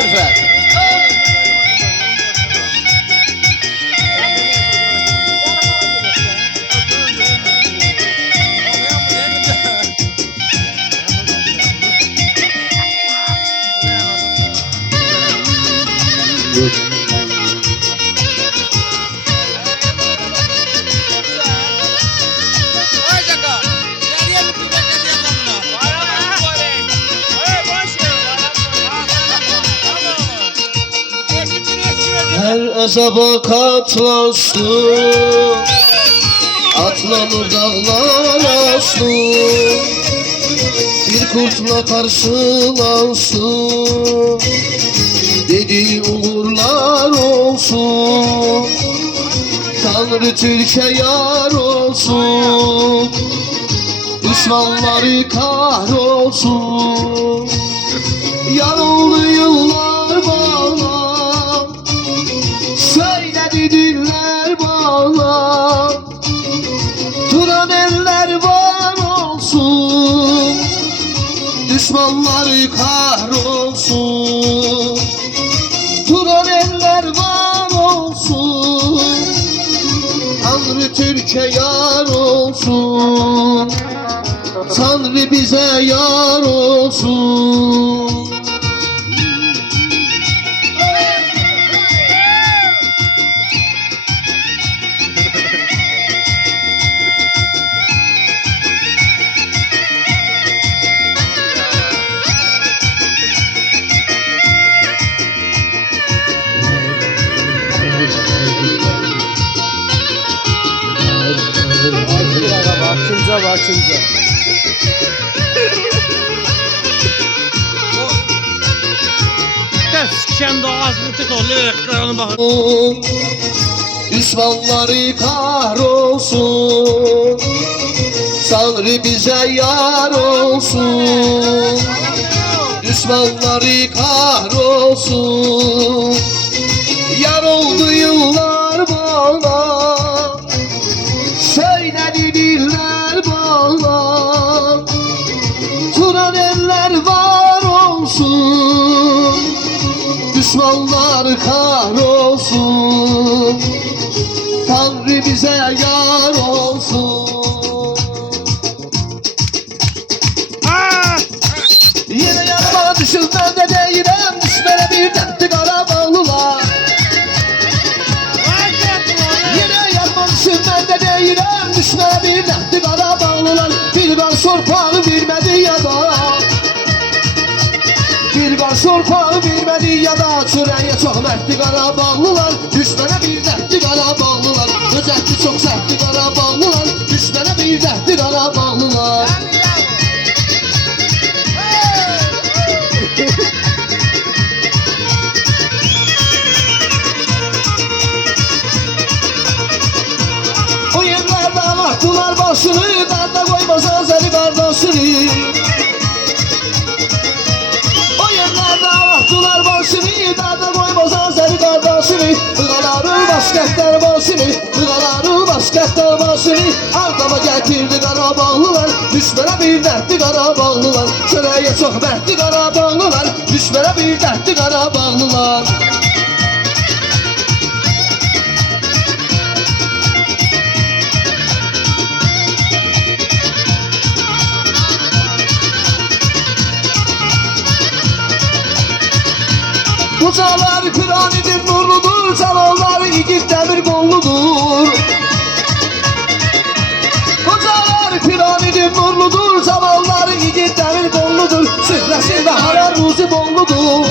Rüfət. Her azaba katlansın, atlanır dağlar aşsın, bir kurtla karşılansın, dediği uğurlar olsun. Tanrı Türkiye yar olsun, düşmanları kahrolsun. Yanıldı yıllar bağlar, söyledi diller bağlar, duran eller var olsun, düşmanları kahrolsun. Duran eller var olsun, Tanrı Türkiye yar olsun, Tanrı bize yar olsun. Bakınca. Kendi ağzını tık oluyor, ekranı bakın. Düşmanları kahrolsun, Tanrı bize yar olsun. Düşmanları kahrolsun, yar oldu yıllar bana, söyledi diller bana, duran eller var olsun, düşmanlar kahrolsun, Tanrı bize yar olsun. Yine yanıma düşürmem de değilim, düşmene bir dertli Karabağlılar. Yine yanıma düşürmem de değilim, düşmene bir dertli Karabağlılar. Bir garson puanı vermedi ya da, bir garson puanı vermedi ya da, çöreğe çok mertli Karabağlılar. Düşmene bir dertli Karabağlılar, özellikle çok sertli Karabağlılar. Düşmene bir dertli Karabağlılar. O yerlerde vaktılar başını, derde koymaz azeli kardeşini. O yerlerde vaktılar başını, derde koymaz azeli kardeşini. Iğaları başkentler başını, ığaları başkentler başını. Ardama getirdi Karabağlılar, düşmene bir dertli Karabağlılar. Çöreğe çok mertli Karabağlılar, düşmene bir dertli Karabağlılar. Bu çağlar piranidir nurludur, çalanlar igit demir kolludur. Bu çağlar piranidir nurludur, çalanlar igit demir kolludur. Sühreşinde halar ruzi bolludur,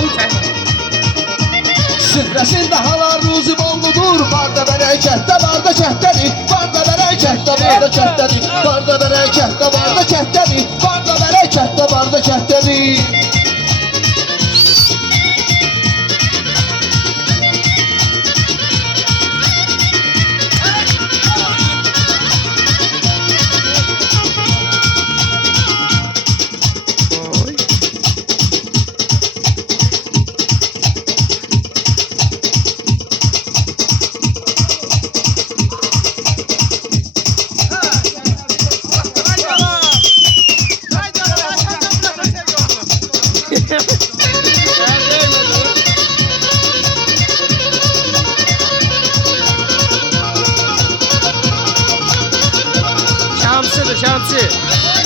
sühreşinde halar ruzi bolludur. Barda berekette barda kehteli, barda berekette barda kehteli, barda berekette barda kehteli, barda berekette barda kehteli. şamçıdır, şamçı.